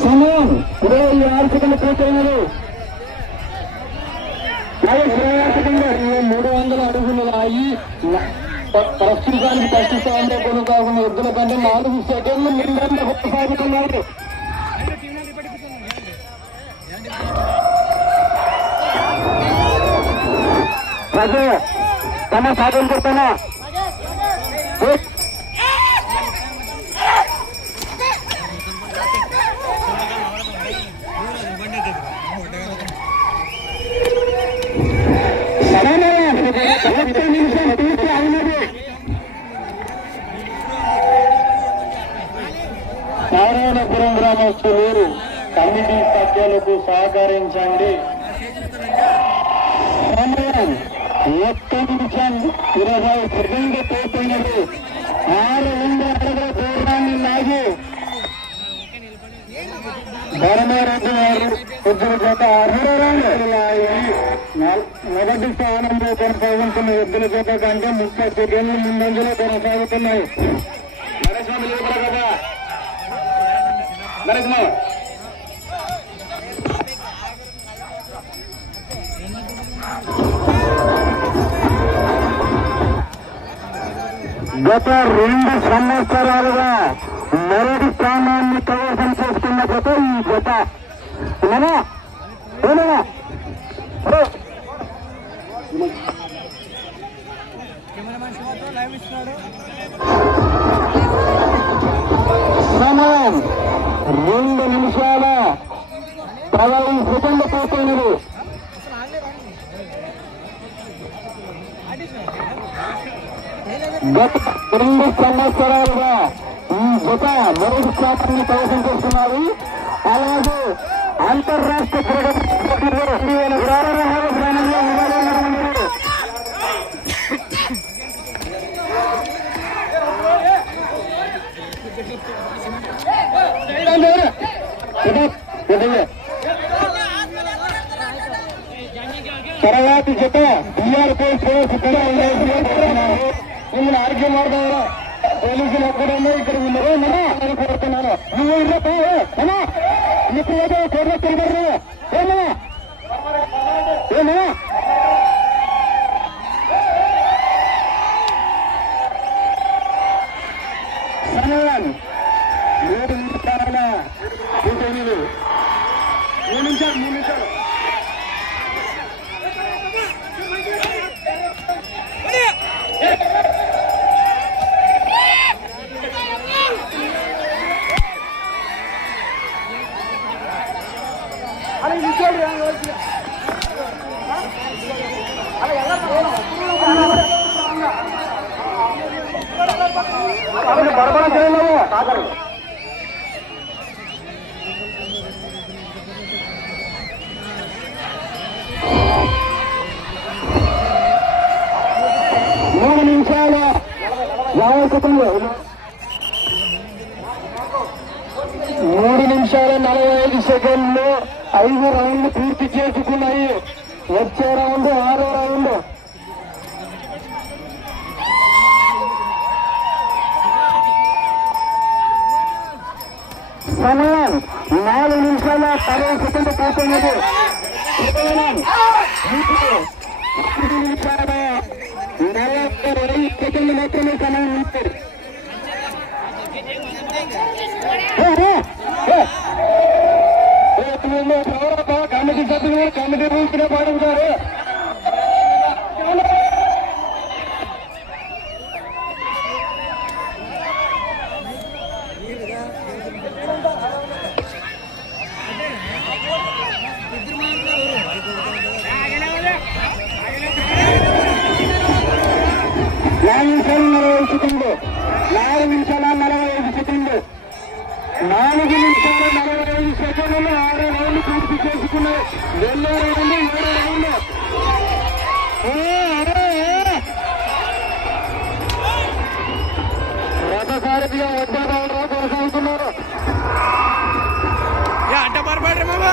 సమయం 26 సెకండ్లు పూర్తయినది. 300 అడుగులు అయి ప్రస్తుతానికి ఫస్ట్ స్థానంలో కొనసాగుతున్న ఎద్దుల కంటే 4 సెకండ్లు ముందంతా కొనసాగుతున్నారు. తమ సాధన కొడుతున్నా నారాయణపురం గ్రామస్తులు కమిటీ సభ్యులకు సహకరించండి. 1 నిమిషం 20 సెకండ్లు పోతున్నది. 600 అడుగుల దూరాన్ని లాగి ధర్మారెడ్డి గారు ఎద్దుల చేత 6 మొదటి స్థానంలో కొనసాగుతున్న ఎద్దుల చేత కంటే 30 సెకండ్లు ముందంజలో కొనసాగుతున్నాయి. గత 2 సంవత్సరాలుగా మొదటి స్థానాన్ని కైవసం చేసుకున్న జత ఈ జత. సమయం 2 నిమిషాల 10 సెకండ్లు పూర్తయినది. గత 2 సంవత్సరాలుగా ఈ జత మొదటి స్థానాన్ని కైవసం చేస్తున్నారు. అలాగే అంతర్రాష్ట్ర క్రీడలో స్థానంలో నిలబడినారు. తర్వాతి జత బీఆర్పీ మిమ్మల్ని ఆరోగ్యం మారుతారా పోలీసులు ఎక్కడన్నా ఇక్కడ ఉన్నారు నేను కోరుతున్నాను. నువ్వు ఇలా పోనా ఇప్పుడు ఏదో కోర్టు తిరిగారు ఏమన్నా సమయం 3 నిమిషాల 3 నిమిషాలు బడబడ చేయలేవు కాగలరు. 3 నిమిషాల 50 సెకండ్లు 3 నిమిషాల 45 సెకండ్లు 5 రౌండ్లు పూర్తి చేసుకున్నాయి. వచ్చే రౌండ్ 6వ రౌండ్. సమయం 4 నిమిషాల 10 సెకండ్లు పూర్తయినది. 5 నిమిషాల 45 సెకండ్లు మాత్రమే సమయం ఉంది. కమిటీ సభ్యులు కమిటీ రూల్స్నే పాడుతారు. సెకండ్లు 6 రౌండ్లు పూర్తి చేసుకున్నాయి. వెళ్ళే రౌండ్ 7 రౌండ్లు. రథసారథిగా వద్దారావు కొనసాగుతున్నారు. అంటే మరపడ్రి మామ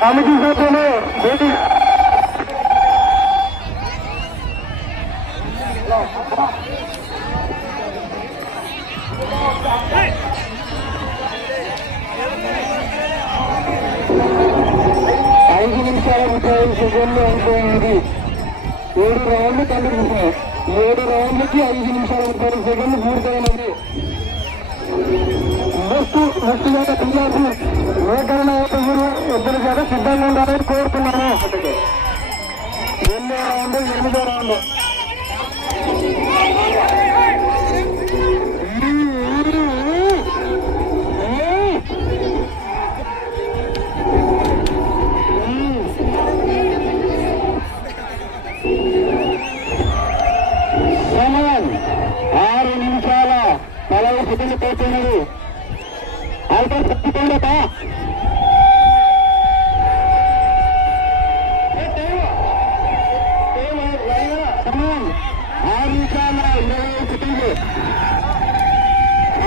కమిటీ సభ్యులు 5 నిమిషాల 35 సెకండ్లు అయిపోయింది. 7 రౌండ్లు కంటిన్యూషన్. 7 రౌండ్లకి 5 నిమిషాల 30 సెకండ్లు పూర్తయినది. నెక్స్ట్ చేత పిల్లలు వేగరణ ఇద్దరు చేత సిద్ధంగా ఉండాలని కోరుతున్నాను. రెండో రౌండ్ 8వ రౌండ్. సమయం 6 నిమిషాల 40 సెకండ్లు పోతున్నది. అయితే తప్పకుండా సమయం 6 నిమిషాల 25 సెకండ్లు.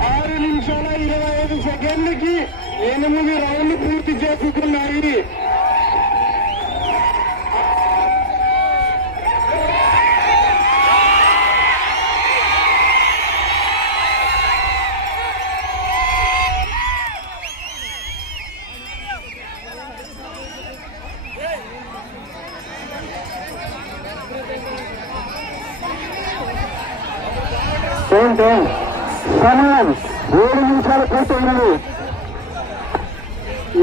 6 నిమిషాల 25 సెకండ్లకి 8 రౌండ్లు పూర్తి చేసుకున్నాయి. సమయం 7 నిమిషాలు పూర్తయినది.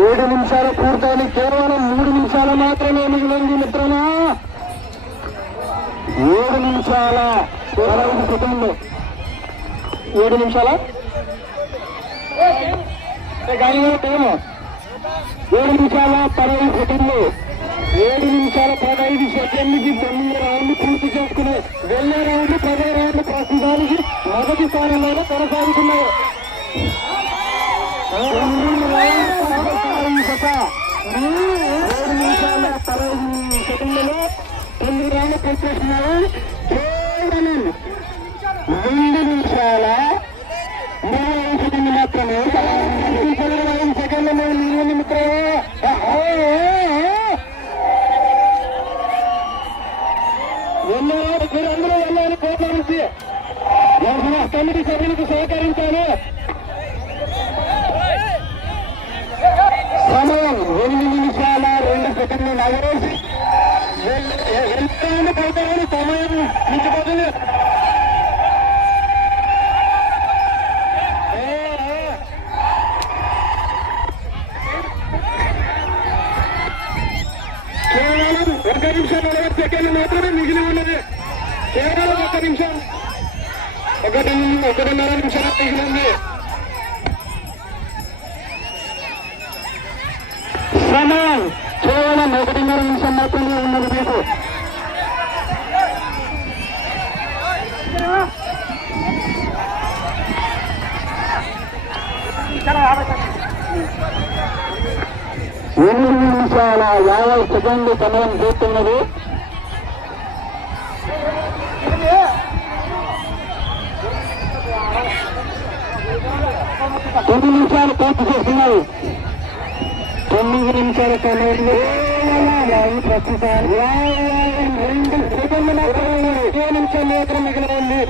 7 నిమిషాలు పూర్తయిన కేవలం 3 నిమిషాలు మాత్రమే మిగిలింది మిత్రమా. 7 నిమిషాల 40 సెకండ్లు. 7 నిమిషాల టైము 7 నిమిషాల 15 సెకండ్లు. 7 నిమిషాల 15 సెకండ్లకి 9 రౌండ్లు పూర్తి చేసుకున్నాయి. వెళ్ళే రౌండ్లు 10 రౌండ్లు ప్రస్తుతానికి మొదటి స్థానంలో కొనసాగుతున్నాయి. 7 నిమిషాల 15 సెకండ్లలో 9 రౌండ్లు పూర్తి చేస్తున్నారు. కేవలం 2 నిమిషాల 35 సెకండ్లు మాత్రమే. 5 సెకండ్ల మిత్రమే. మీరందరూ వెళ్ళాలి. కోట్ల నుంచి కమిటీ సభ్యులకు సహకరించాలి. సమయం 8 నిమిషాల 2 సెకండ్లు నగరేసి వెళ్ళాలని పోతామని సమయం మించిపోతుంది. కేవలం 1 నిమిషం 40 సెకండ్లు మాత్రమే మిగిలి ఉన్నది. కేవలం 1 నిమిషం 1.5 నిమిషాలు మిగిలింది. సమయం కేవలం 1.5 నిమిషం మాత్రమే ఉన్నది. మీకు ఎనిమిది నిమిషాల 50 సెకండ్లు సమయం చూస్తున్నది. 9 నిమిషాలు పూర్తి చేస్తున్నాయి. 9 నిమిషాల సమయంలో ప్రస్తుతం 2 సెకండ్లు మాత్రమే. 1 నిమిషం మాత్రం మిగిలి ఉంది.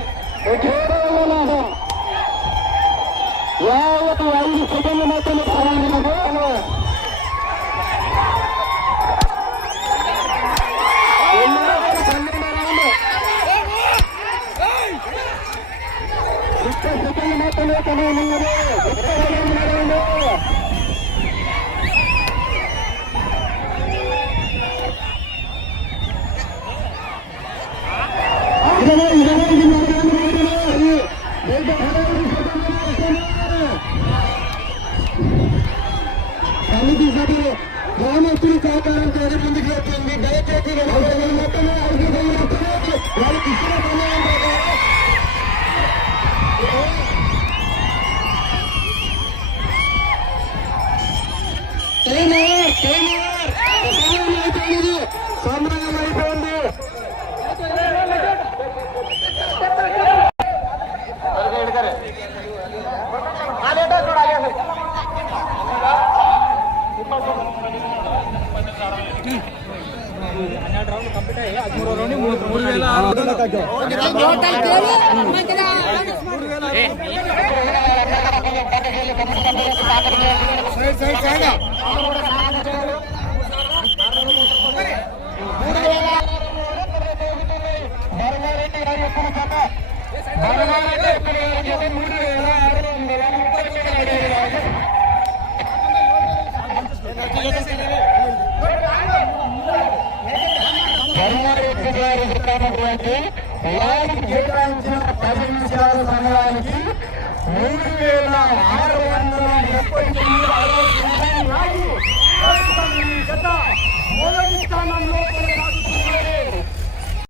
5 సెకండ్లు మాత్రమే సమయం. సెకండ్లు మాత్రమే సమయం ఉన్నది. 25 గ్రామస్తులు సహకారంతో ముందుకు వచ్చింది. దయచేసి వాళ్ళకి ఇచ్చిన సమయం ప్రకారం సంబరంగం అయిపోయింది. కేటాయించిన 10 నిమిషాల సమయానికి 3639 మొదటి స్థానంలో కొనసాగుతుంది.